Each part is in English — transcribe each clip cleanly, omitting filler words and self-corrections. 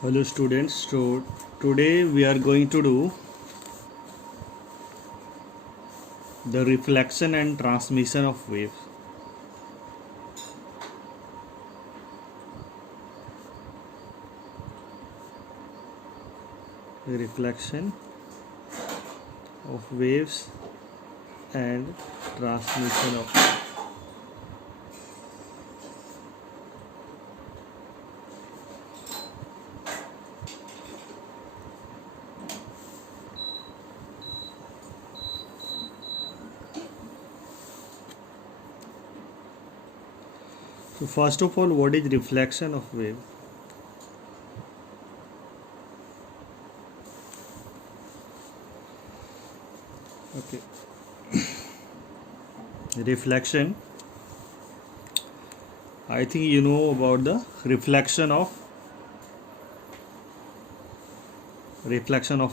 Hello students, so today we are going to do the reflection and transmission of waves. The reflection of waves and transmission of. So first of all, what is reflection of wave? Okay. Reflection. I think you know about the reflection of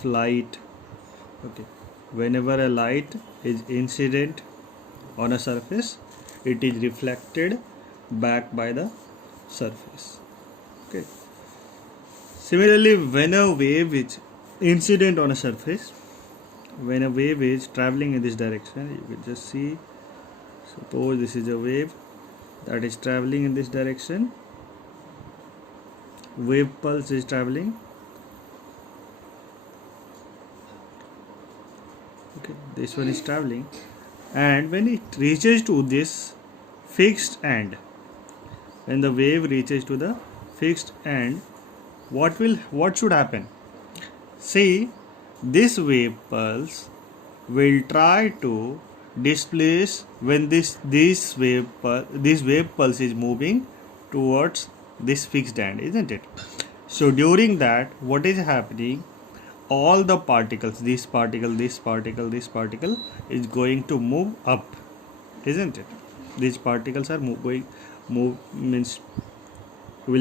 light. Okay. Whenever a light is incident on a surface, it is reflected back by the surface. Okay. Similarly, when a wave is incident on a surface, when a wave is traveling in this direction, you can just see, suppose this is a wave that is traveling in this direction. Wave pulse is traveling. Okay, this one is traveling, and when it reaches to this fixed end, when the wave reaches to the fixed end, what should happen? See, this wave pulse will try to displace when this wave pulse is moving towards this fixed end, isn't it? So during that, what is happening? All the particles, this particle is going to move up, isn't it? These particles are will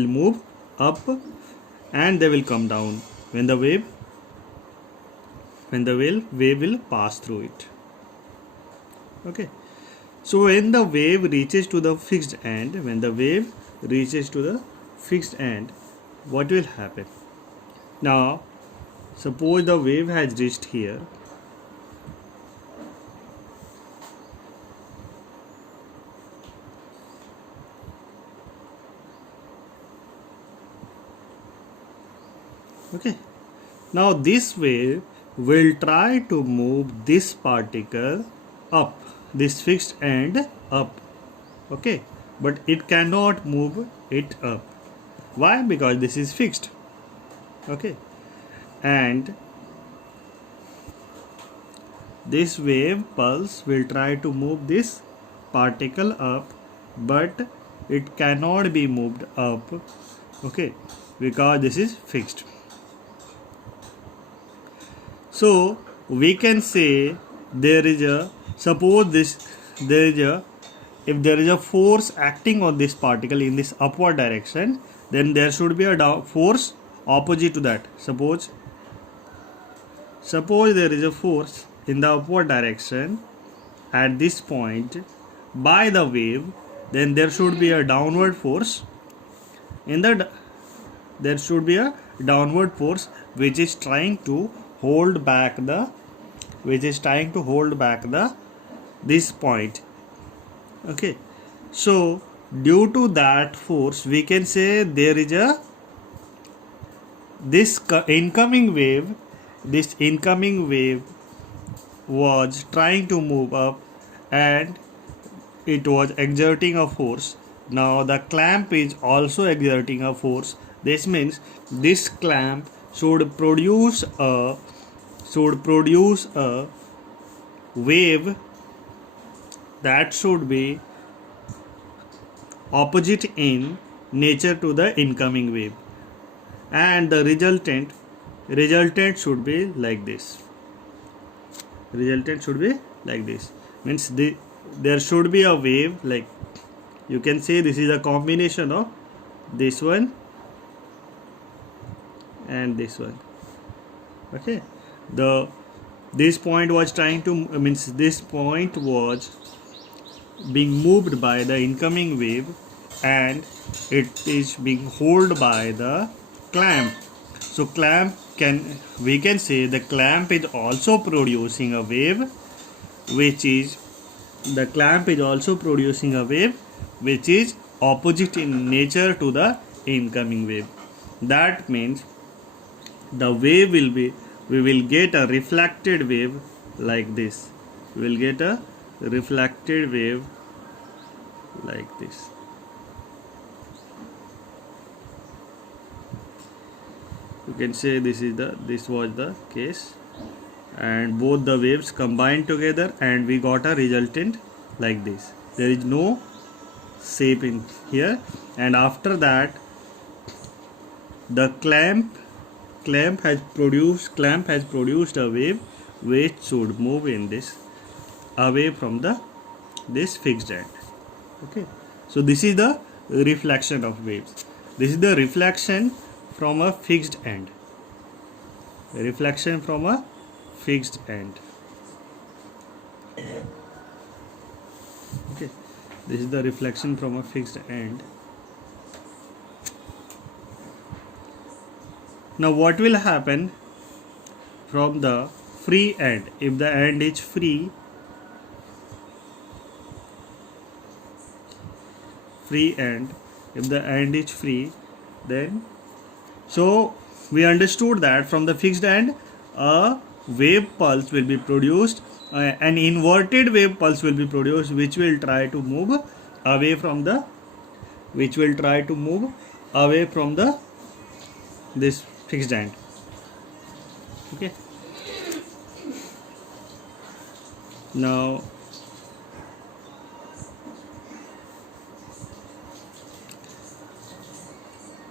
move up and they will come down when the wave will pass through it. Okay, so when the wave reaches to the fixed end, what will happen? Now suppose the wave has reached here. Okay, now this wave will try to move this particle up, this fixed end up. Okay, but it cannot move it up. Why? Because this is fixed. Okay, and this wave pulse will try to move this particle up, but it cannot be moved up. Okay, because this is fixed. So we can say there is a if there is a force acting on this particle in this upward direction, then there should be a force opposite to that. Suppose there is a force in the upward direction at this point by the wave, then there should be a downward force which is trying to hold back this point. Okay, so due to that force, we can say there is this incoming wave was trying to move up and it was exerting a force. Now the clamp is also exerting a force. This means this clamp should produce a wave that should be opposite in nature to the incoming wave, and the resultant should be like this. Means there should be a wave, like you can say this is a combination of this one and this one. Okay, this point was being moved by the incoming wave and it is being held by the clamp. So we can say the clamp is also producing a wave which is the clamp is also producing a wave which is opposite in nature to the incoming wave. That means the wave will be, we will get a reflected wave like this. We will get a reflected wave like this. You can say this was the case, and both the waves combined together and we got a resultant like this. There is no shape in here, and after that the clamp has produced a wave which should move in this away from this fixed end. Okay, so this is the reflection of waves. This is the reflection from a fixed end. Reflection from a fixed end. Okay, this is the reflection from a fixed end. Now what will happen from the free end? If the end is free, if the end is free, then so we understood that from the fixed end a wave pulse will be produced, an inverted wave pulse will be produced which will try to move away from this fixed end. Okay, now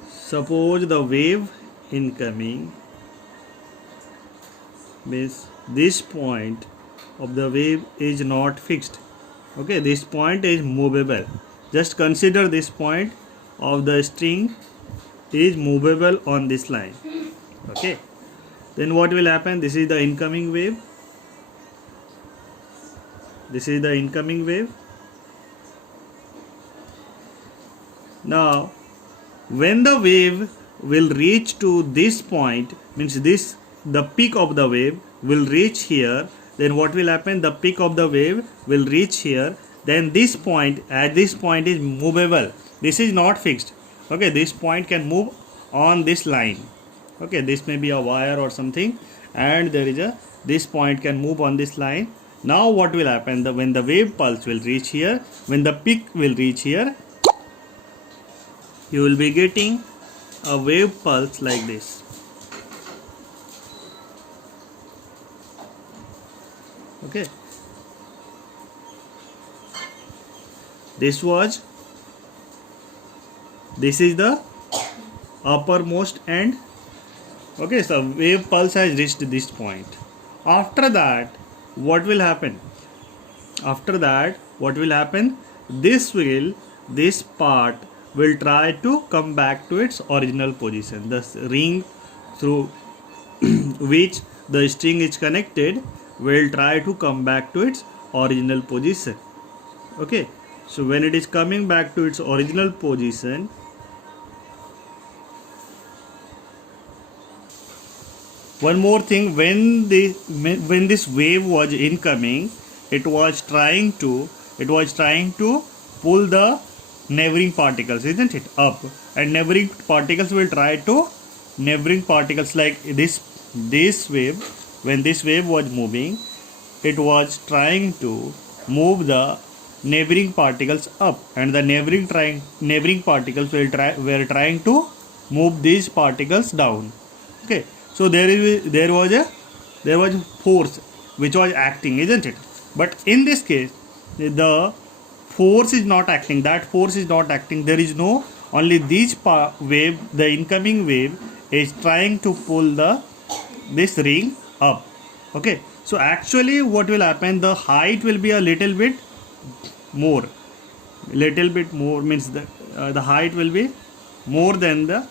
suppose the wave incoming means this point of the wave is not fixed. Okay, this point is movable. Just consider this point of the string is movable on this line. Okay, then what will happen? This is the incoming wave. Now when the wave will reach to this point, means the peak of the wave will reach here, then what will happen? The peak of the wave will reach here, then this point, at this point is movable. This is not fixed. Okay, this point can move on this line. Okay, this may be a wire or something, and this point can move on this line. Now what will happen? When the wave pulse will reach here, when the peak will reach here, you will be getting a wave pulse like this. Okay, this is the uppermost end. Okay, so wave pulse has reached this point. After that what will happen? This part will try to come back to its original position. The ring through which the string is connected will try to come back to its original position. Okay, so when it is coming back to its original position, one more thing, when this wave was incoming, it was trying to pull the neighboring particles, isn't it, up, and neighboring particles like this wave. When this wave was moving, it was trying to move the neighboring particles up, and the neighboring particles were trying to move these particles down. Okay, so there was a force which was acting, isn't it? But in this case the force is not acting. There is no, only this wave, the incoming wave is trying to pull this ring up. Okay, so actually what will happen? The height will be a little bit more, means the height will be more than the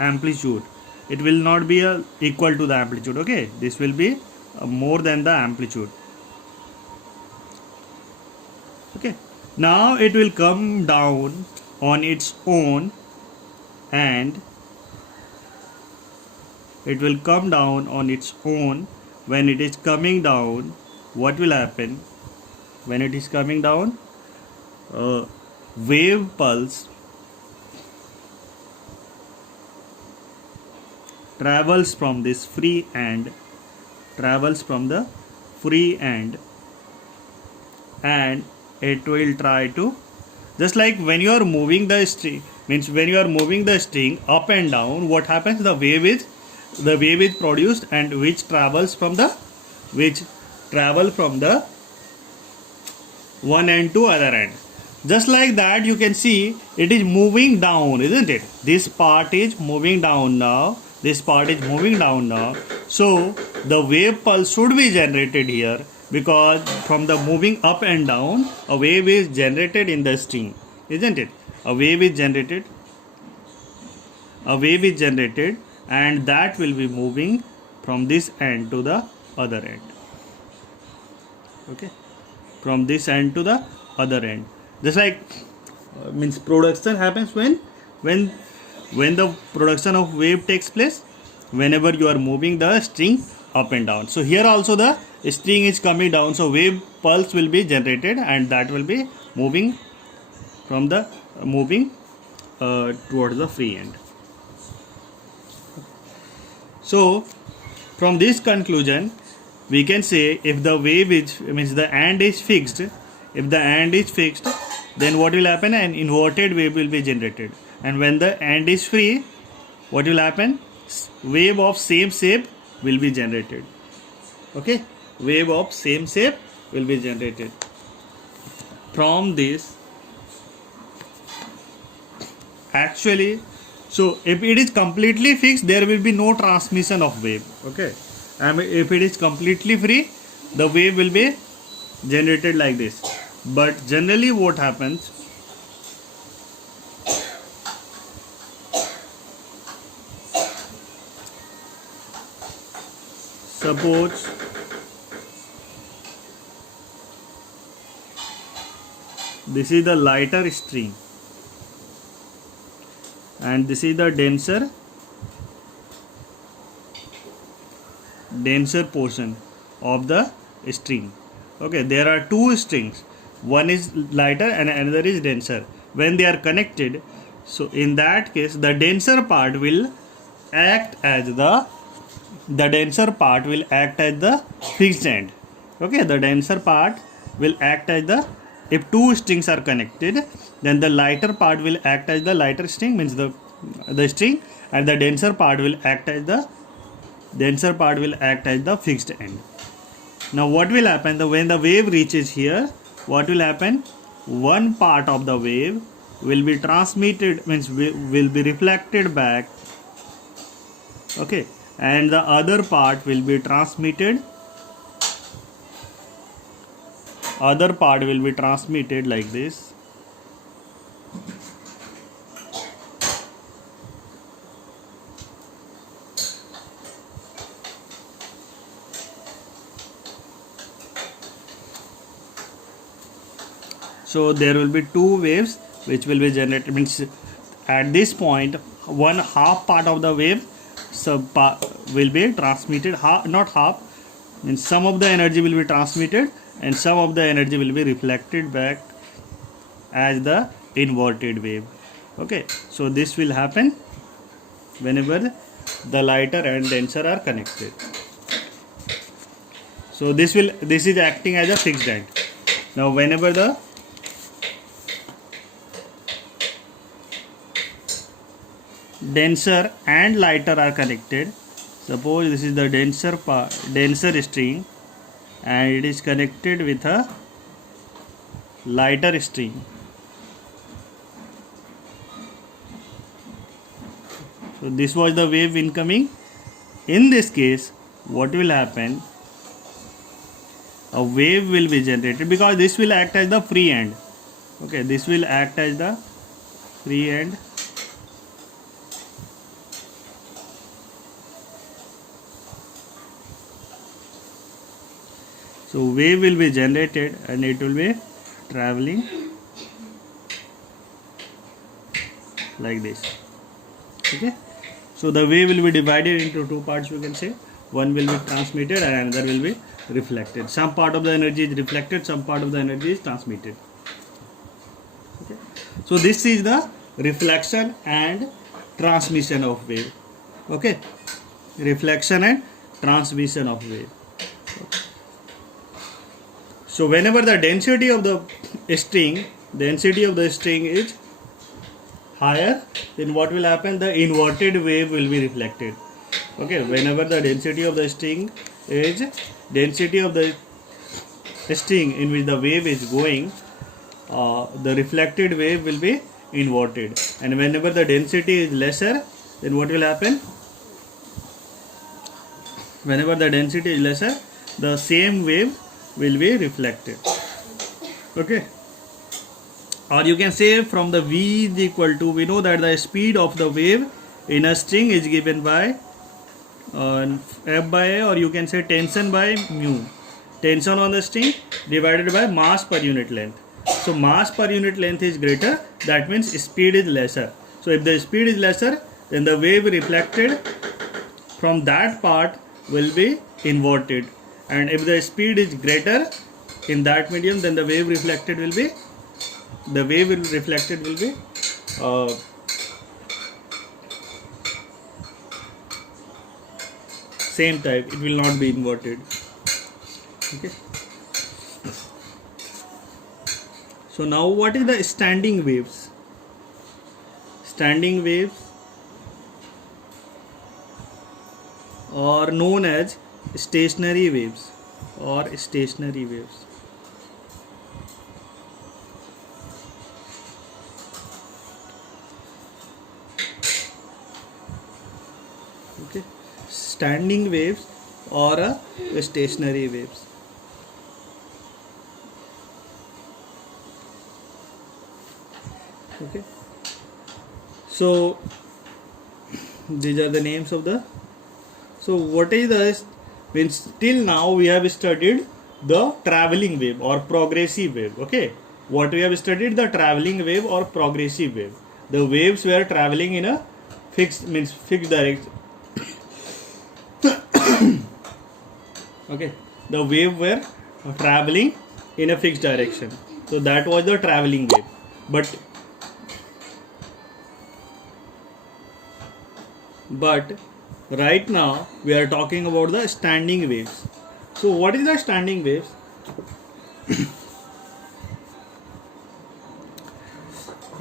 amplitude. It will not be equal to the amplitude. Okay, this will be more than the amplitude. Okay, now it will come down on its own, and it will come down on its own. When it is coming down, what will happen? When it is coming down, a wave pulse travels from this free end, travels from the free end, and it will try to, just like when you are moving the string, means when you are moving the string up and down, what happens? The wave is produced, and which travel from the one end to other end. Just like that, you can see it is moving down, isn't it? This part is moving down now, this part is moving down now. So the wave pulse should be generated here, because from the moving up and down, a wave is generated in the string, isn't it? A wave is generated, and that will be moving from this end to the other end. Okay, from this end to the other end. Just like means production happens when the production of wave takes place, whenever you are moving the string up and down. So here also the string is coming down, so wave pulse will be generated, and that will be moving from the towards the free end. So from this conclusion, we can say if the wave is, means the end is fixed, then what will happen? An inverted wave will be generated. And when the end is free, what will happen? Wave of same shape will be generated. Okay, wave of same shape will be generated. From this, actually, so if it is completely fixed, there will be no transmission of wave. Okay, and if it is completely free, the wave will be generated like this. But generally what happens, suppose this is the lighter string and this is the denser portion of the string. Okay, there are two strings, one is lighter and another is denser. When they are connected, so in that case the denser part will act as the fixed end. Okay, the denser part will act as the, if two strings are connected, then the lighter part will act as the lighter string, means the string, and the denser part will act as the fixed end. Now what will happen? When the wave reaches here, what will happen? One part of the wave will be transmitted, means will be reflected back. Okay, and the other part will be transmitted. Other part will be transmitted like this. So there will be two waves which will be generated, means at this point one half part of the wave will be transmitted, not half, means some of the energy will be transmitted and some of the energy will be reflected back as the inverted wave. Okay, so this will happen whenever the lighter and denser are connected. So this is acting as a fixed end. Now whenever the denser and lighter are connected, suppose this is the denser string and it is connected with a lighter string. So this was the wave incoming. In this case, what will happen? A wave will be generated, because this will act as the free end. Okay, this will act as the free end. So wave will be generated and it will be traveling like this. Okay, So the wave will be divided into two parts, we can say. One will be transmitted and another will be reflected. Some part of the energy is reflected, some part of the energy is transmitted. Okay. So this is the reflection and transmission of wave. Okay. Reflection and transmission of wave. So whenever the density of the string is higher, then what will happen? The inverted wave will be reflected. Okay, whenever the density of the string in which the wave is going, the reflected wave will be inverted. And whenever the density is lesser, then what will happen? Whenever the density is lesser, the same wave will be reflected. Okay. Or you can say from the V is equal to, we know that the speed of the wave in a string is given by F by A, or you can say tension by mu. Tension on the string divided by mass per unit length. So mass per unit length is greater, that means speed is lesser. So if the speed is lesser, then the wave reflected from that part will be inverted. And if the speed is greater in that medium, then the wave reflected will be same type, it will not be inverted. Okay. So now what is the standing waves? Standing waves are known as stationary waves or stationary waves. Okay. Standing waves or stationary waves. Okay. So these are the names of the. So what is the, means till now we have studied the traveling wave or progressive wave. Okay. What we have studied? The traveling wave or progressive wave. The waves were traveling in a fixed direction. Okay, the wave were traveling in a fixed direction. So that was the traveling wave. But right now we are talking about the standing waves. So what is the standing waves?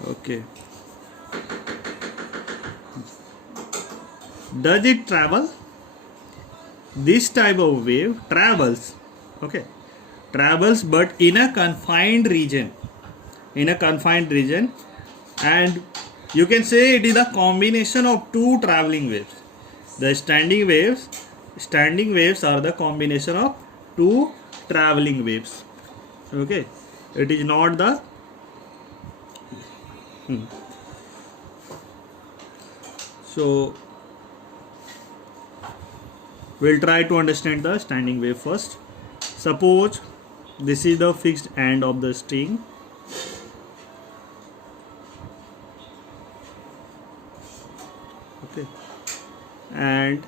Okay. Does it travel? This type of wave travels. Okay. Travels, but in a confined region. And you can say it is a combination of two traveling waves. The standing waves are the combination of two traveling waves. Okay. It is not the So we'll try to understand the standing wave first. Suppose this is the fixed end of the string. Okay. And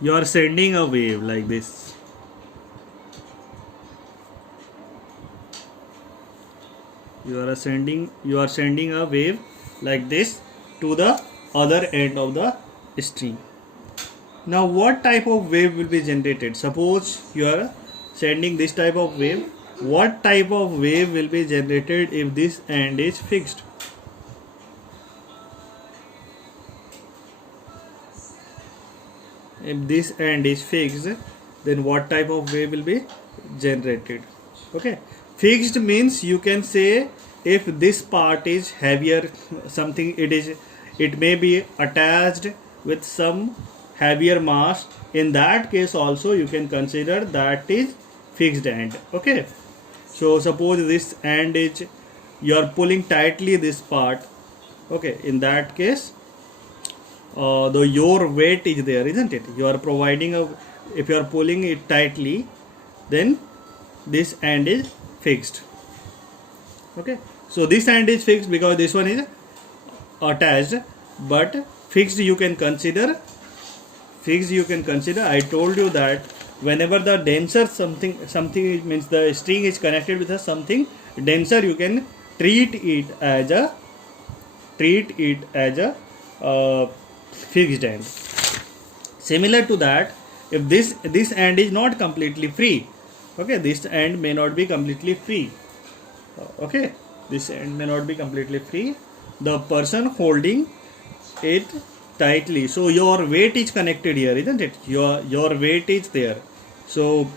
you are sending a wave like this. You are sending a wave like this to the other end of the string. Now what type of wave will be generated? Suppose you are sending this type of wave. What type of wave will be generated if this end is fixed? If this end is fixed, then what type of wave will be generated? Okay. Fixed means you can say if this part is heavier, it may be attached with some heavier mass. In that case also you can consider that is fixed end. Okay. So suppose this end is, you are pulling tightly this part. Okay. In that case, your weight is there, isn't it? You are providing if you are pulling it tightly, then this end is fixed. Okay, so this end is fixed because this one is attached, but fixed you can consider. I told you that whenever the denser something means the string is connected with a something denser, you can treat it as a fixed end. Similar to that, if this end is not completely free, okay, this end may not be completely free. Okay, this end may not be completely free. The person holding it tightly, so your weight is connected here, isn't it? Your weight is there, so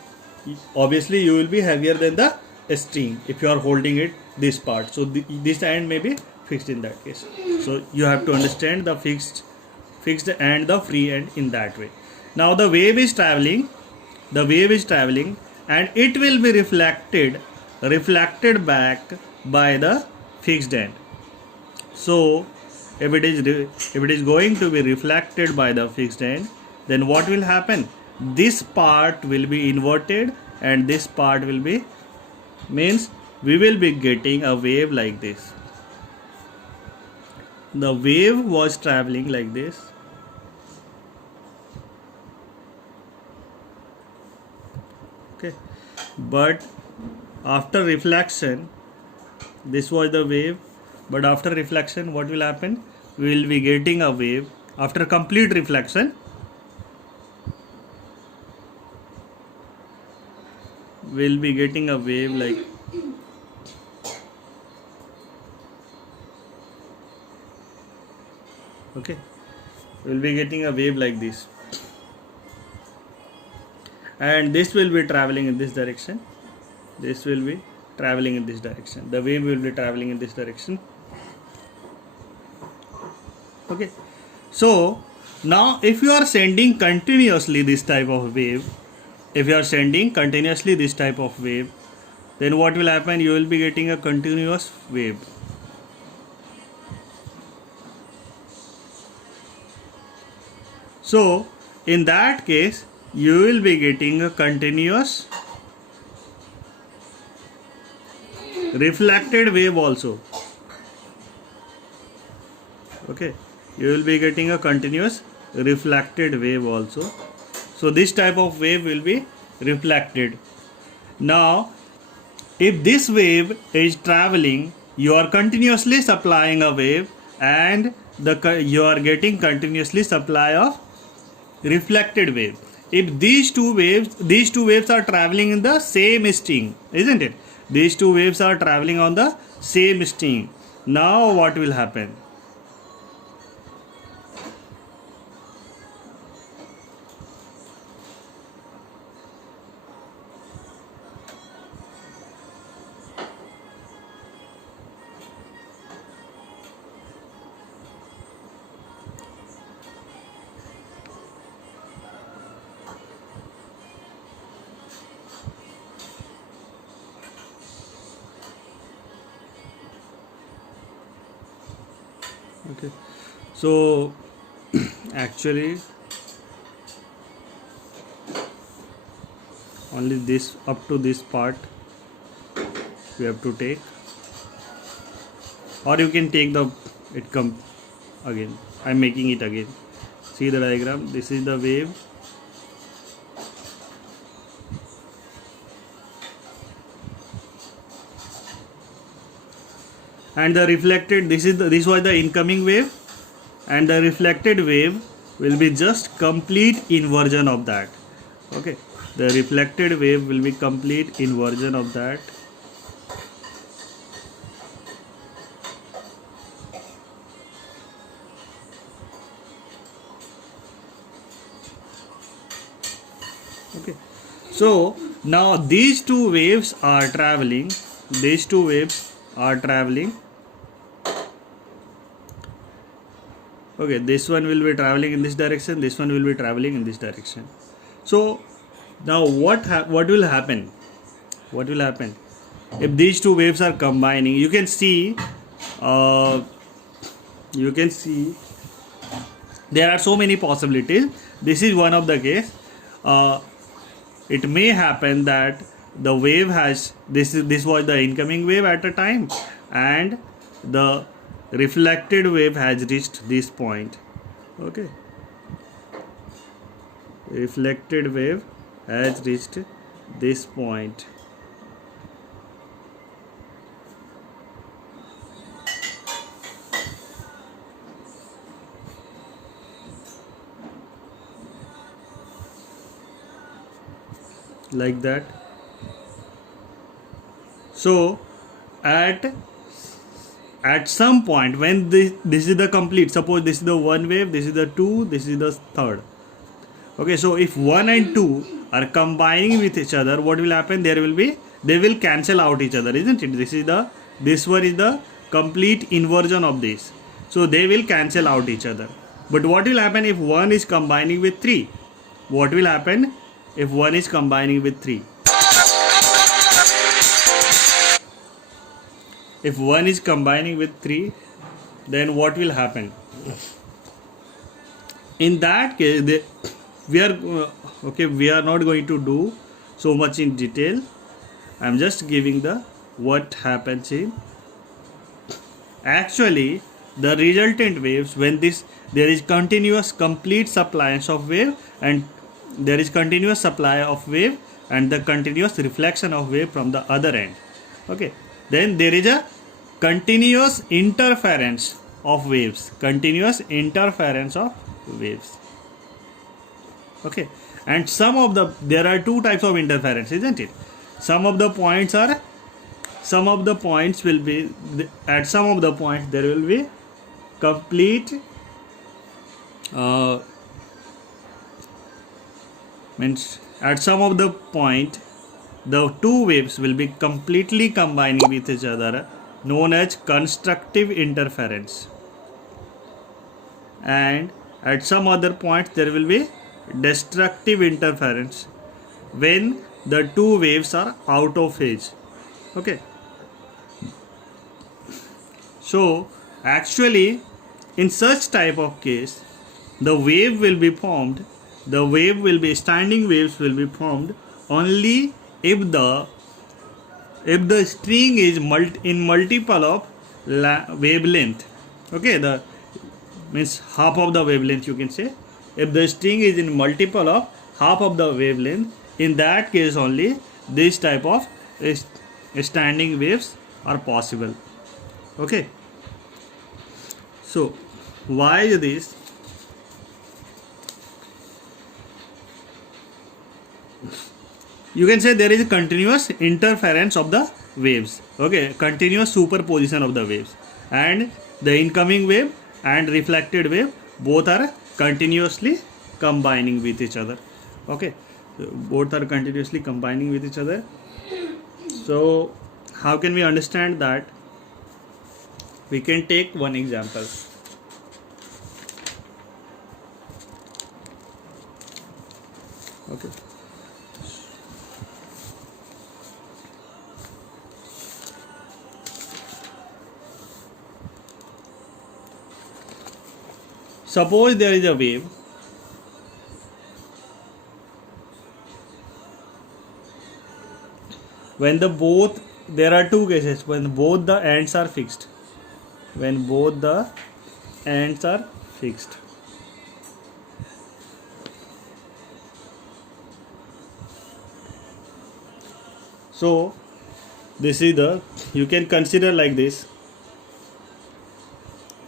obviously you will be heavier than the string if you are holding it this part. So this end may be fixed in that case. So you have to understand the fixed and the free end in that way. Now the wave is traveling and it will be reflected back by the fixed end. So if it is going to be reflected by the fixed end, then what will happen? This part will be inverted and this part will be, means we will be getting a wave like this. The wave was traveling like this. Okay, but after reflection, this was the wave, but after reflection what will happen? We will be getting a wave. After complete reflection, we will be getting a wave like, okay, we will be getting a wave like this, and this will be traveling in this direction. This will be traveling in this direction. The wave will be traveling in this direction. Okay, so now if you are sending continuously this type of wave, then what will happen? You will be getting a continuous wave. So in that case, you will be getting a continuous reflected wave also. Okay, you will be getting a continuous reflected wave also. So this type of wave will be reflected. Now if this wave is traveling, you are continuously supplying a wave, and you are getting continuously supply of reflected wave. If these two waves are traveling in the same string, isn't it? These two waves are traveling on the same string. Now what will happen? Okay, so actually only this, up to this part you have to take, or you can take the, it come again. I am making it again. See the diagram. This is the wave, and the reflected, this was the incoming wave, and the reflected wave will be just complete inversion of that. Okay, the reflected wave will be complete inversion of that. Okay, so now these two waves are traveling. Okay, this one will be traveling in this direction, this one will be traveling in this direction. So now what will happen? If these two waves are combining, you can see there are so many possibilities. This is one of the case. It may happen that the wave has this was the incoming wave at a time, and the reflected wave has reached this point. Okay, reflected wave has reached this point. Like that. So at some point when this is the complete, suppose this is the one wave, this is the two, this is the third. Okay, so if 1 and 2 are combining with each other, what will happen? They will cancel out each other, isn't it? This one is the complete inversion of this. So they will cancel out each other. But what will happen if 1 is combining with 3? What will happen if 1 is combining with 3? If 1 is combining with 3, then what will happen? In that case, we are not going to do so much in detail. I am just giving the what happens in actually the resultant waves when there is continuous complete supply of wave, and there is continuous supply of wave and the continuous reflection of wave from the other end. Okay, then there is a continuous interference of waves. Okay, and there are two types of interference, isn't it? Some of the points will be, at some of the points there will be complete means at some of the point the two waves will be completely combining with each other, known as constructive interference, and at some other point there will be destructive interference when the two waves are out of phase. Okay, so actually in such type of case the wave will be formed, standing waves will be formed only if the string is in multiple of wavelength. Okay, the means half of the wavelength, you can say. If the string is in multiple of half of the wavelength, in that case only this type of standing waves are possible. Okay, so why is this? You can say there is a continuous interference of the waves. Okay, continuous superposition of the waves, and the incoming wave and reflected wave both are continuously combining with each other. Okay, so both are continuously combining with each other. So how can we understand that? We can take one example. Okay, suppose there is a wave when there are two cases when both the ends are fixed. So this is you can consider like this,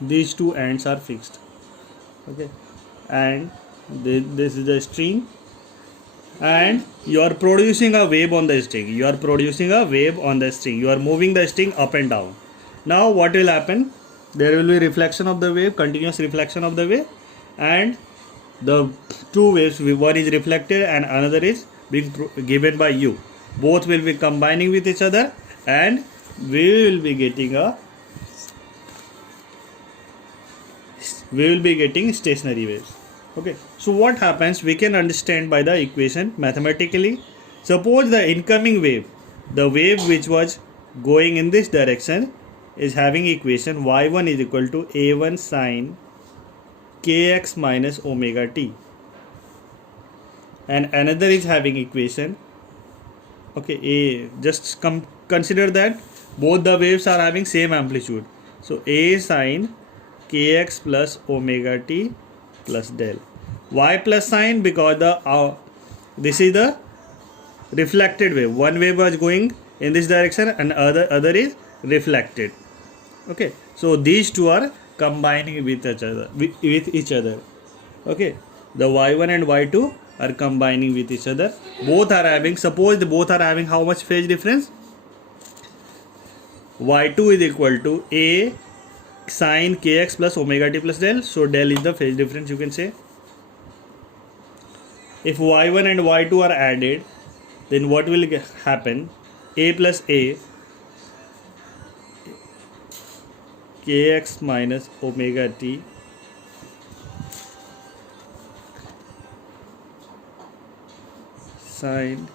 these two ends are fixed. Okay, and this is the string, and you are producing a wave on the string. You are moving the string up and down. Now what will happen? There will be reflection of the wave, continuous reflection of the wave, and the two waves, one is reflected and another is being given by you. Both will be combining with each other, and we will be getting stationary waves. Okay, so what happens? We can understand by the equation mathematically. Suppose the incoming wave, the wave which was going in this direction, is having equation y1 is equal to a1 sine kx minus omega t, and another is having equation Okay, A, just consider that both the waves are having same amplitude. So A sine kx plus omega t plus del. Why plus sign? Because this is the reflected wave. One wave was going in this direction and other is reflected. Okay, so these two are combining with each other. Okay, the y1 and y2 are combining with each other. Both are having, suppose both are having how much phase difference? y2 is equal to a sine kx plus omega t plus del. So del is the phase difference, you can say. If y1 and y2 are added, then what will happen? A plus a kx minus omega t sine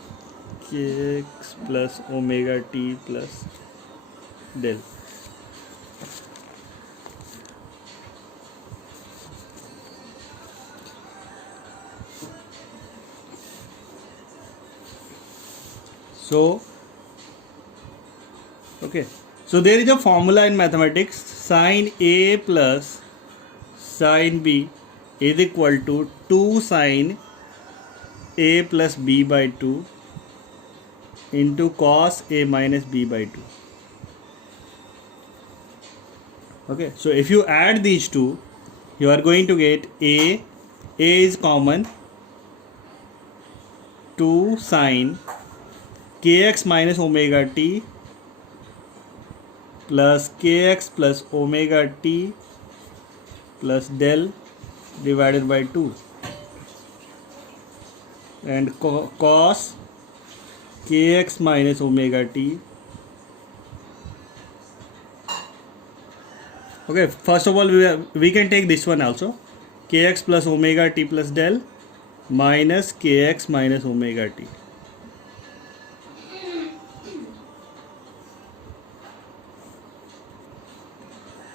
kx plus omega t plus del. So, okay, so there is a formula in mathematics: sine A plus sine B is equal to 2 sine A plus B by 2 into cos A minus B by 2. Okay, so if you add these two, you are going to get A is common, 2 sine kx minus omega t plus kx plus omega t plus del divided by 2, and cos kx minus omega t. Okay, first of all we can take this one also, kx plus omega t plus del minus kx minus omega t.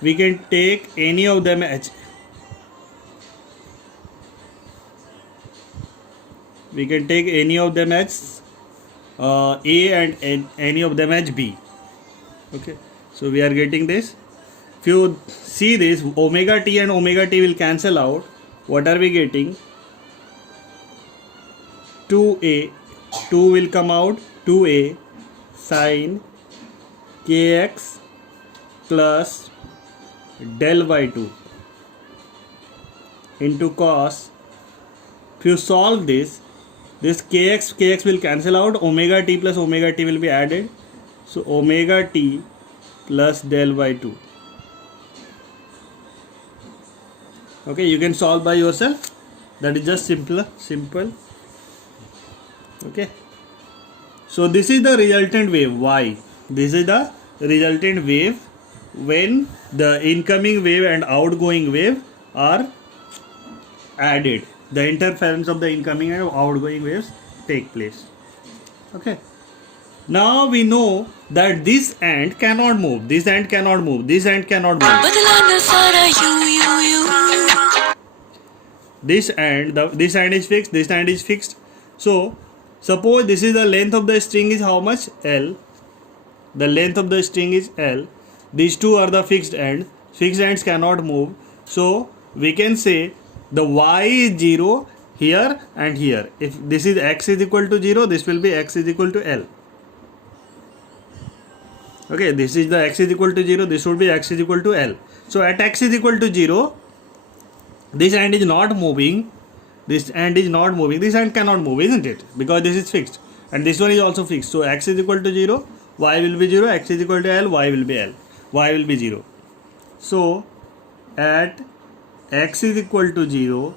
We can take any of them as A and any of them as B. Okay, so we are getting this. If you see this, omega t and omega t will cancel out. What are we getting? 2a, 2 will come out, 2a sine kx plus del by 2 into cos. If you solve this kx will cancel out, omega t plus omega t will be added, so omega t plus del by 2. Okay, you can solve by yourself, that is just simple. Okay, so this is the resultant wave y. This is the resultant wave when the incoming wave and outgoing wave are added. The interference of the incoming and outgoing waves take place. Okay, now we know that this end cannot move, this end cannot move, this end cannot move. This end is fixed, this end is fixed. So suppose this is the length of the string is how much? L. The length of the string is L. These two are the fixed ends. Fixed ends cannot move. So we can say the y is 0 here and here. If this is x is equal to 0, this will be x is equal to L. Okay, this is the x is equal to 0, this would be x is equal to L. So at x is equal to 0, this end is not moving, this end is not moving, this end cannot move, isn't it? Because this is fixed and this one is also fixed. So x is equal to 0, y will be 0, x is equal to L, y will be L, y will be 0. So at x is equal to 0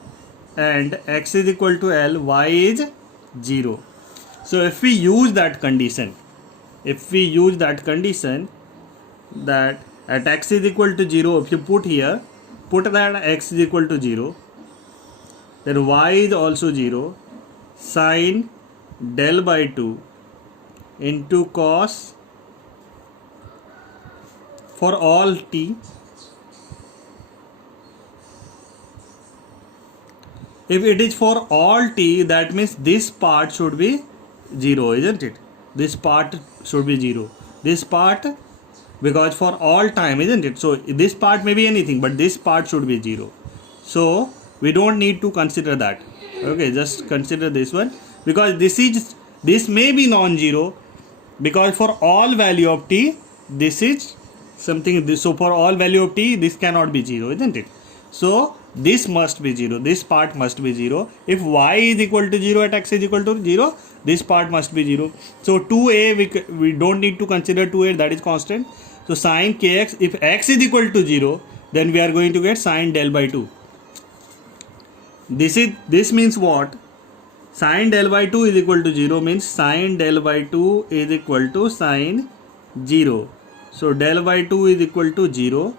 and x is equal to L, y is 0. So if we use that condition, that at x is equal to 0, if you put that x is equal to 0, then y is also 0, sine del by 2 into cos for all t. If it is for all t, that means this part should be 0, isn't it? this part should be 0. This part, because for all time, isn't it? So this part may be anything, but this part should be 0. So we don't need to consider that. Okay, just consider this one, because this may be non-zero, because for all value of t this is something this, so for all value of t this cannot be 0, isn't it? So this must be 0, this part must be 0. If y is equal to 0 at x is equal to 0, this part must be 0. So 2a, we don't need to consider 2a, that is constant. So sine kx, if x is equal to 0, then we are going to get sine del by 2. This means what? Sine del by 2 is equal to 0 means sine del by 2 is equal to sine 0. So del by 2 is equal to 0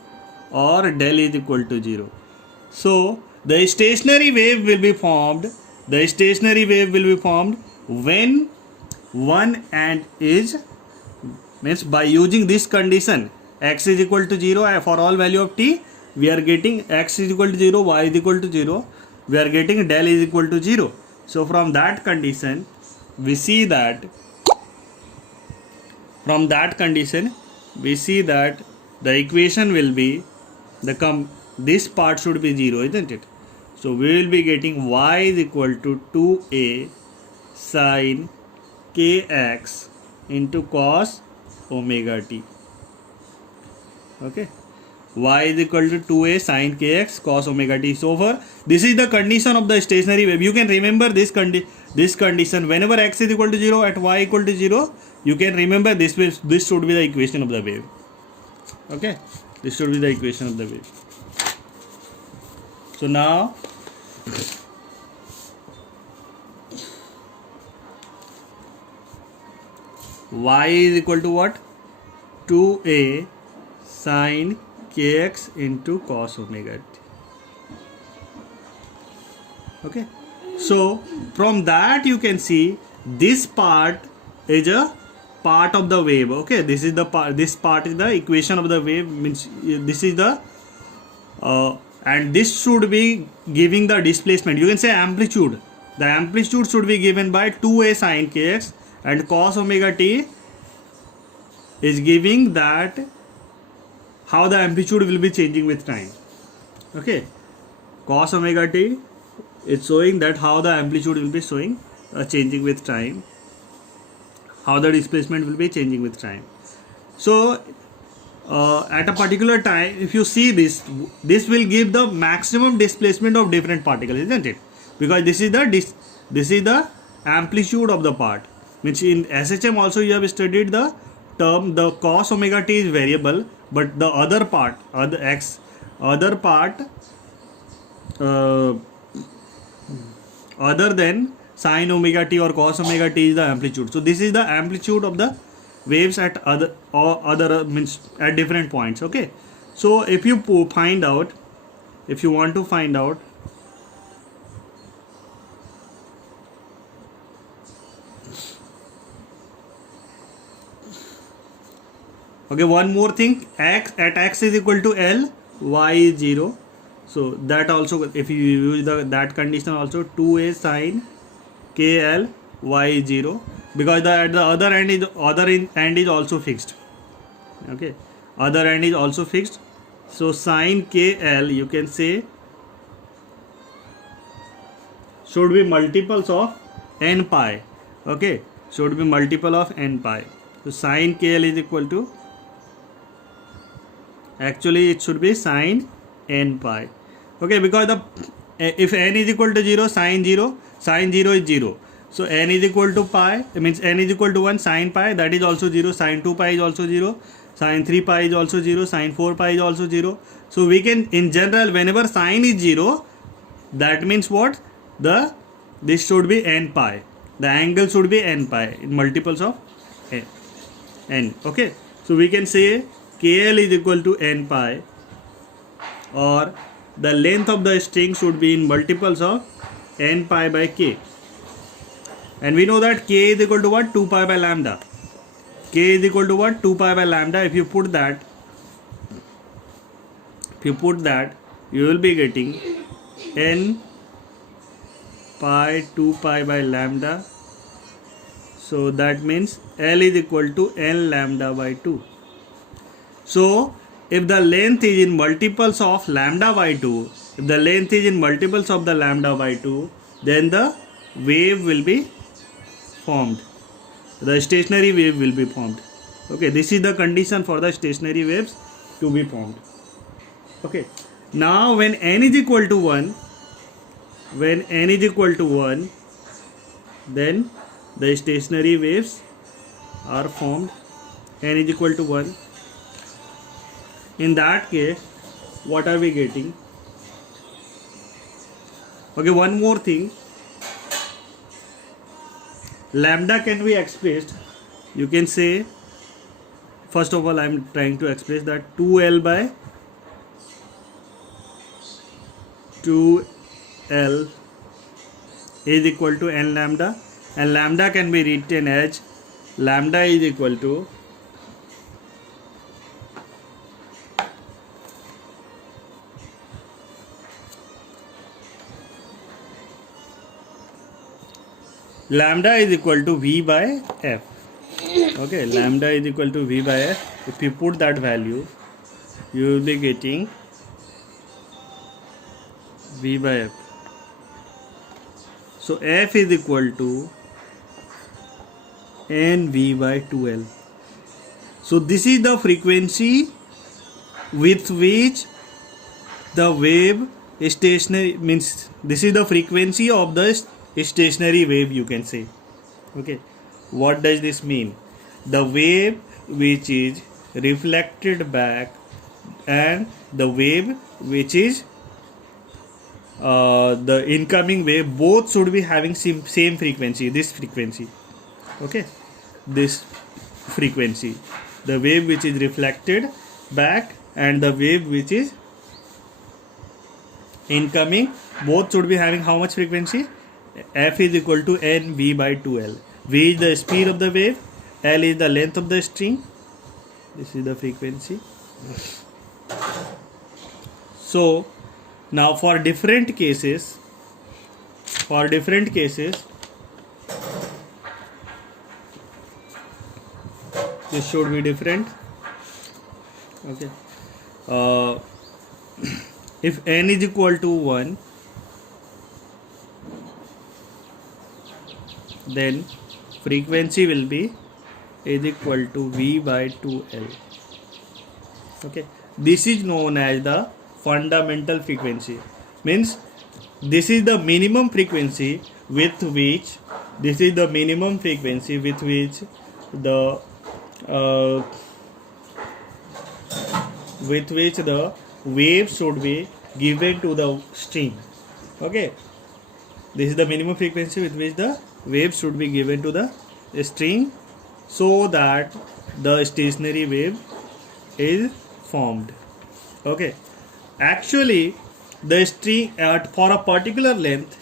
or del is equal to 0. So the stationary wave will be formed. The stationary wave will be formed when 1 and is, means by using this condition, x is equal to 0 for all value of t, we are getting x is equal to 0, y is equal to 0, we are getting del is equal to 0. So from that condition we see that the equation will be this part should be 0, isn't it? So we will be getting y is equal to 2a sin kx into cos omega t. Okay, y is equal to 2a sin kx cos omega t. So far this is the condition of the stationary wave. You can remember this condition whenever x is equal to 0 at y equal to 0, you can remember this should be the equation of the wave. Okay, this should be the equation of the wave. So now y is equal to what? 2a sin kx into cos omega t. Okay, so from that you can see this part is a part of the wave. Okay, this is the part, this part is the equation of the wave, means this is the and this should be giving the displacement, you can say amplitude. The amplitude should be given by 2a sin kx, and cos omega t is giving that how the amplitude will be changing with time. Okay, cos omega t is showing that how the amplitude will be showing changing with time, how the displacement will be changing with time. So at a particular time, if you see this will give the maximum displacement of different particles, isn't it? Because this is the amplitude of the part. Means in SHM also you have studied the term, the cos omega t is variable, but the other part other than sin omega t or cos omega t is the amplitude. So this is the amplitude of the waves at other means at different points. Okay, so if you want to find out okay, one more thing, at x is equal to L, y is 0. So that also, if you use that condition also, 2a sin kl, y is 0, because at the other end is also fixed. Okay, other end is also fixed. So sin kl, you can say, should be multiples of n pi. Okay, should be multiple of n pi. So sin kl is equal to, actually it should be sin n pi. Okay, because if n is equal to 0, sin 0 is 0. So n is equal to pi, it means n is equal to 1, sin pi, that is also 0, sin 2 pi is also 0, sin 3 pi is also 0, sin 4 pi is also 0. So we can, in general, whenever sin is 0, that means what? This should be n pi. The angle should be n pi in multiples of n. Okay, so we can say kl is equal to n pi, or the length of the string should be in multiples of n pi by k. And we know that k is equal to what? 2 pi by lambda. K is equal to what? 2 pi by lambda. If you put that, you will be getting n pi 2 pi by lambda So that means L is equal to n lambda by 2. So if the length is in multiples of lambda by 2, if the length is in multiples of the lambda by 2, then the wave will be formed. The stationary wave will be formed. Okay, this is the condition for the stationary waves to be formed. Okay, now when n is equal to 1, then the stationary waves are formed. N is equal to 1. In that case, what are we getting? Okay, one more thing. Lambda can be expressed. You can say, first of all, I am trying to express that 2L by 2L is equal to n lambda, and lambda can be written as lambda is equal to V by F. Okay, lambda is equal to V by F. If you put that value, you will be getting V by F. So F is equal to NV by 2L. So this is the frequency with which the wave stationary, means this is the frequency of the stationary wave, you can say. Okay, what does this mean? The wave which is reflected back and the wave which is the incoming wave, both should be having same frequency, this frequency. Okay, this frequency, the wave which is reflected back and the wave which is incoming, both should be having how much frequency? F is equal to NV by 2L. V is the speed of the wave, L is the length of the string, this is the frequency. So now for different cases, this should be different. Okay, if n is equal to 1, then frequency will be is equal to V by 2L. Okay, this is known as the fundamental frequency. Means this is the minimum frequency with which the wave should be given to the string. Okay, this is the minimum frequency with which the wave should be given to the string so that the stationary wave is formed. Okay, actually the string for a particular length,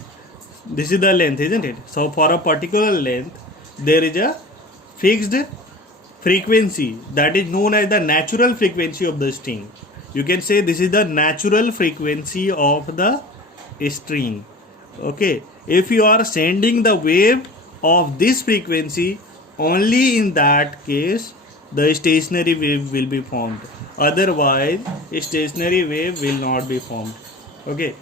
this is the length, isn't it? So for a particular length there is a fixed frequency that is known as the natural frequency of the string. You can say this is the natural frequency of the string. Okay, if you are sending the wave of this frequency, only in that case the stationary wave will be formed. Otherwise stationary wave will not be formed. Okay,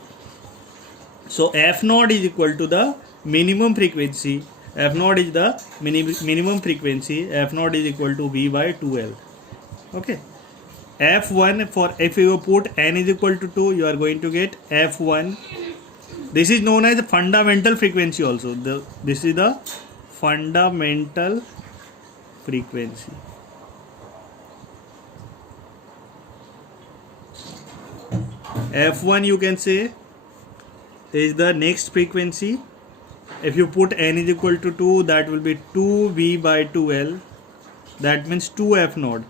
so F naught is equal to the minimum frequency. F naught is the minimum frequency. F naught is equal to V by 2L. Okay, F1, for if you put n is equal to 2, you are going to get F1. This is known as the fundamental frequency also. This is the fundamental frequency. F1 you can say is the next frequency. If you put n is equal to 2, that will be 2V by 2L. That means 2F naught.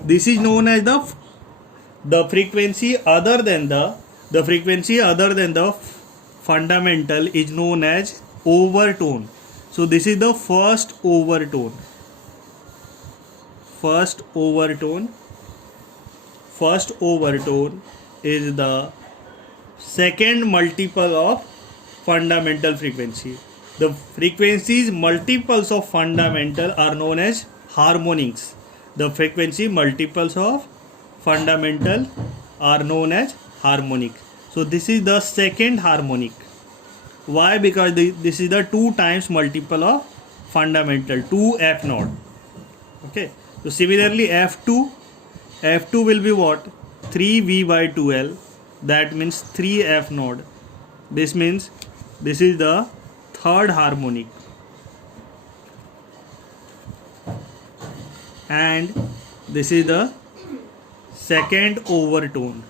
This is known as the frequency other than the fundamental is known as overtone. So this is the first overtone. First overtone is the second multiple of fundamental frequency. The frequencies multiples of fundamental are known as harmonics. The frequency multiples of fundamental are known as harmonic. So this is the second harmonic. Why? Because this is the 2 times multiple of fundamental, 2f naught. Okay. So similarly f2 will be what? 3v by 2l. That means 3f naught. This means this is the third harmonic. And this is the second overtone.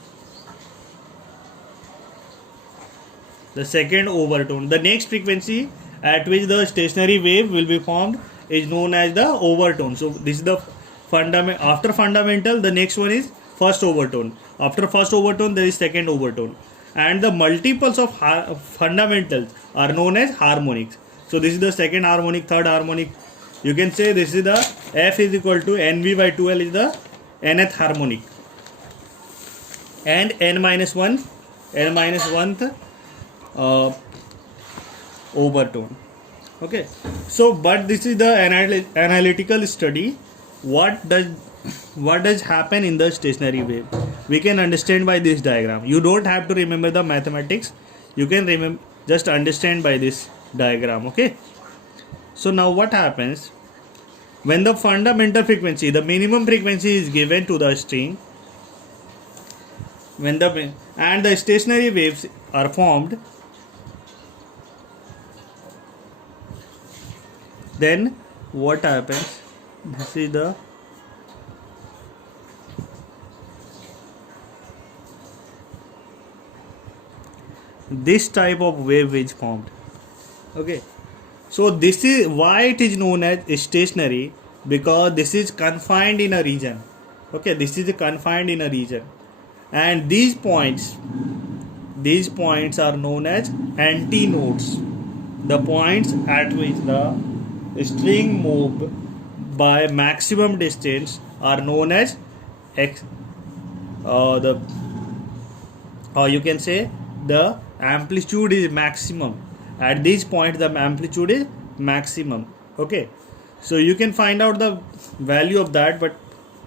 The second overtone. The next frequency at which the stationary wave will be formed is known as the overtone. So this is the after fundamental, the next one is first overtone. After first overtone, there is second overtone. And the multiples of fundamentals are known as harmonics. So this is the second harmonic, third harmonic. You can say this is the f is equal to nv by 2l is the nth harmonic. And n minus 1th overtone. Okay. So but this is the analytical study. What does happen in the stationary wave? We can understand by this diagram. You don't have to remember the mathematics. You can just understand by this diagram. Okay. So now what happens when the fundamental frequency, the minimum frequency is given to the string, and the stationary waves are formed, then what happens? This is the this type of wave is formed. Okay. So this is why it is known as stationary, because this is confined in a region. Okay, this is confined in a region, and these points are known as antinodes. The points at which the string move by maximum distance are known as you can say the amplitude is maximum. At this point the amplitude is maximum. Okay, so you can find out the value of that, but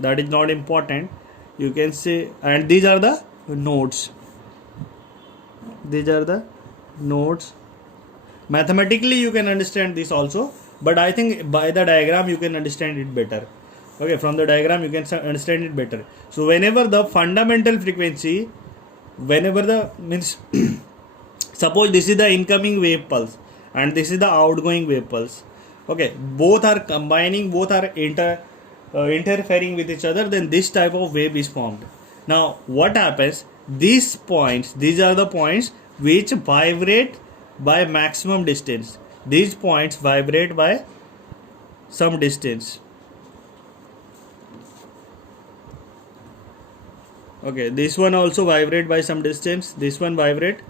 that is not important. You can say, and these are the nodes. Mathematically you can understand this also, but I think by the diagram you can understand it better. Okay, from the diagram you can understand it better. So whenever the fundamental frequency, suppose this is the incoming wave pulse and this is the outgoing wave pulse. Okay, both are combining, both are interfering with each other, then this type of wave is formed. Now what happens? These are the points which vibrate by maximum distance. These points vibrate by some distance. Okay, this one also vibrate by some distance. This one vibrate.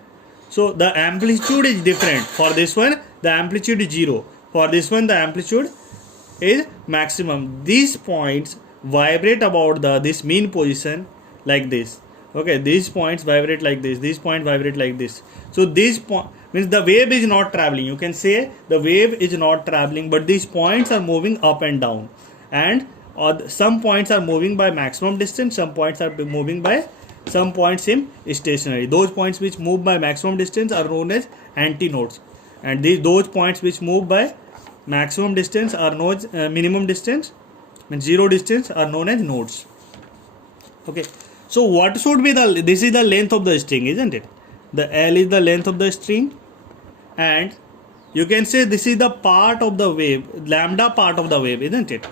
So the amplitude is different. For this one, the amplitude is 0. For this one, the amplitude is maximum. These points vibrate about this mean position like this. Okay, these points vibrate like this. These points vibrate like this. So this point means the wave is not traveling. You can say the wave is not traveling, but these points are moving up and down. And some points are moving by maximum distance. Some points are moving by some points in stationary. Those points which move by maximum distance are known as antinodes, and those points which move by maximum distance are known as minimum distance, means 0 distance, are known as nodes. Okay, so what should be this is the length of the string, isn't it? The L is the length of the string, and you can say this is the part of the wave, lambda part of the wave, isn't it?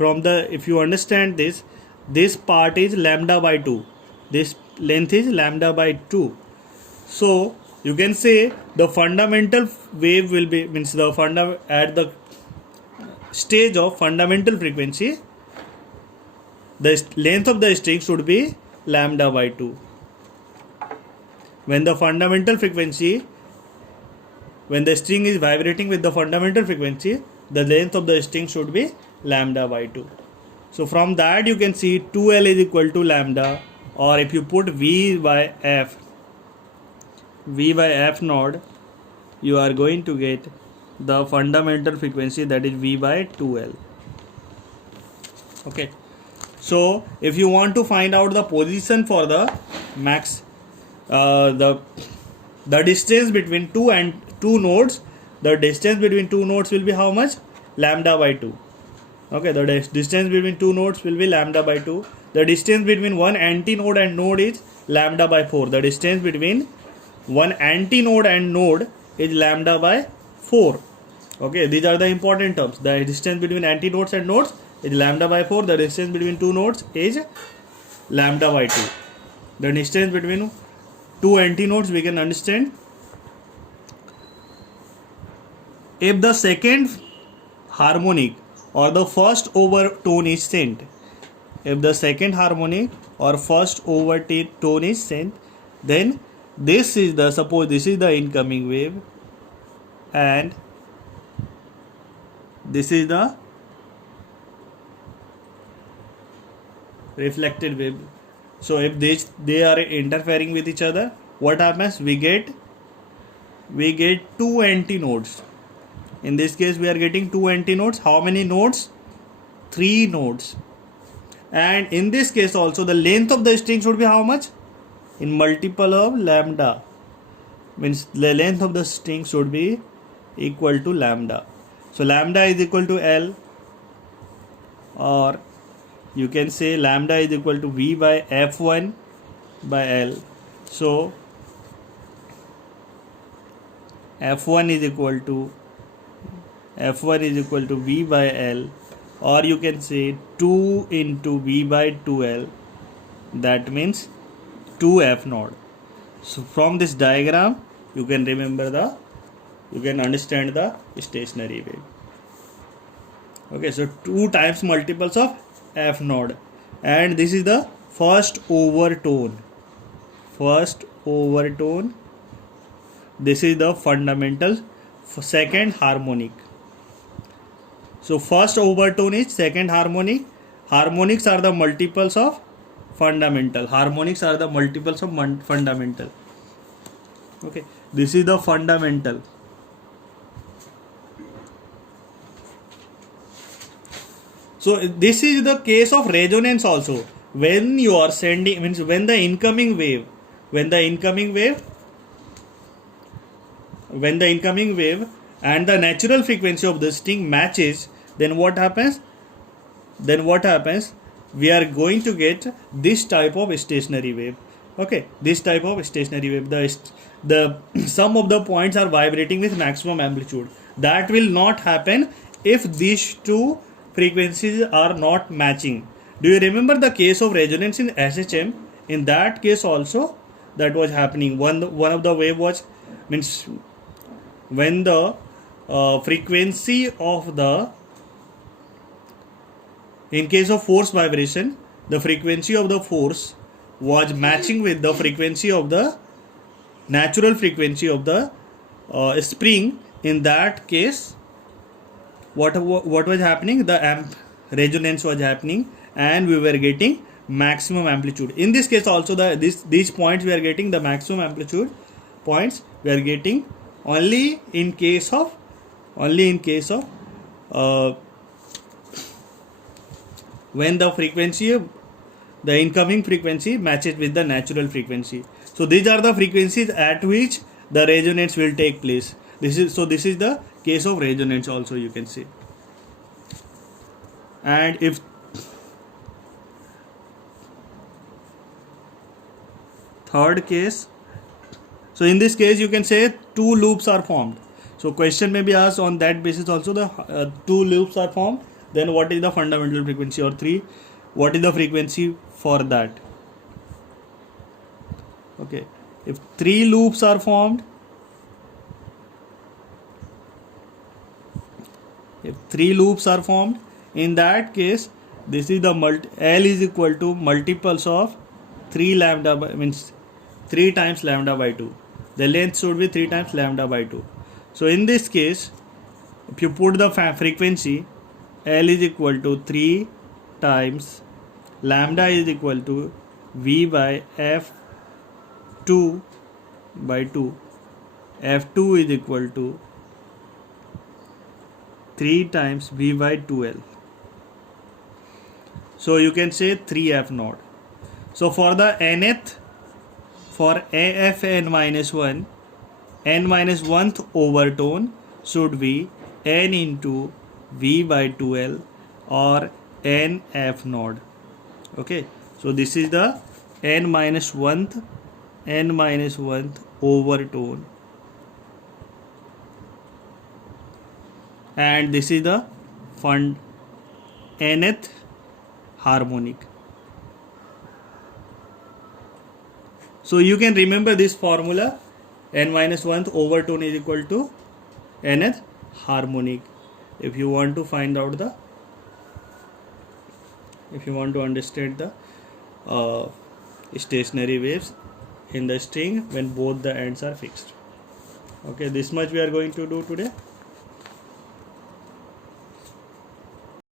If you understand this part is lambda by 2. This length is lambda by 2. So you can say the fundamental wave will be, means at the stage of fundamental frequency, the length of the string should be lambda by 2. When the string is vibrating with the fundamental frequency, the length of the string should be lambda by 2. So from that you can see 2L is equal to lambda, or if you put V by F naught you are going to get the fundamental frequency, that is V by 2L. Okay, so if you want to find out the position for the max, the distance between two nodes, the distance between two nodes will be how much? Lambda by 2. Okay, the distance between two nodes will be lambda by 2. The distance between one antinode and node is lambda by 4. The distance between one antinode and node is lambda by 4. Okay, these are the important terms. The distance between antinodes and nodes is lambda by 4. The distance between two nodes is lambda by 2. The distance between two antinodes we can understand. If the second harmonic or the first overtone is sent, if the second harmonic or first overtone is sent, then this is the, suppose this is the incoming wave and this is the reflected wave. So if they are interfering with each other, what happens? We get two antinodes. In this case we are getting two antinodes. How many nodes? 3 nodes. And in this case also the length of the string should be how much? In multiple of lambda. Means the length of the string should be equal to lambda. So lambda is equal to L, or you can say lambda is equal to V by F1 by L. So F1 is equal to V by L, or you can say 2 into V by 2L, that means 2F naught. So from this diagram you can understand the stationary wave. Okay, so 2 times multiples of F naught, and this is the first overtone. This is the fundamental second harmonic. So first overtone is second harmonic. Harmonics are the multiples of fundamental. Okay, this is the fundamental. So this is the case of resonance also. When you are sending, means when the incoming wave and the natural frequency of the string matches, then what happens? We are going to get this type of stationary wave. Okay, this type of stationary wave. The some of the points are vibrating with maximum amplitude. That will not happen if these two frequencies are not matching. Do you remember the case of resonance in SHM? In that case also that was happening. One of the wave was, means when the frequency of the, in case of force vibration, the frequency of the force was matching with the frequency of the natural frequency of the spring. In that case, what was happening? The resonance was happening and we were getting maximum amplitude. In this case also these points we are getting the maximum amplitude points we are getting only in case of when the frequency, the incoming frequency matches with the natural frequency. So these are the frequencies at which the resonance will take place. This is the case of resonance also, you can say. And if third case, so in this case you can say 2 loops are formed. So question may be asked on that basis also, the 2 loops are formed, then what is the fundamental frequency, or 3, what is the frequency for that? Okay, if 3 loops are formed, in that case this is the L is equal to multiples of 3 lambda by, means 3 times lambda by 2. The length should be 3 times lambda by 2. So in this case, if you put the frequency, L is equal to 3 times lambda is equal to V by F2 by 2. F2 is equal to 3 times V by 2L. So you can say 3F naught. So for the nth, for AFN minus 1, n minus 1th overtone should be n into V by 2L or NF naught. Okay, so this is the n minus 1th overtone, and this is the nth harmonic. So you can remember this formula: n minus 1th overtone is equal to nth harmonic. If you want to find out the, if you want to understand the stationary waves in the string when both the ends are fixed. Okay, this much we are going to do today.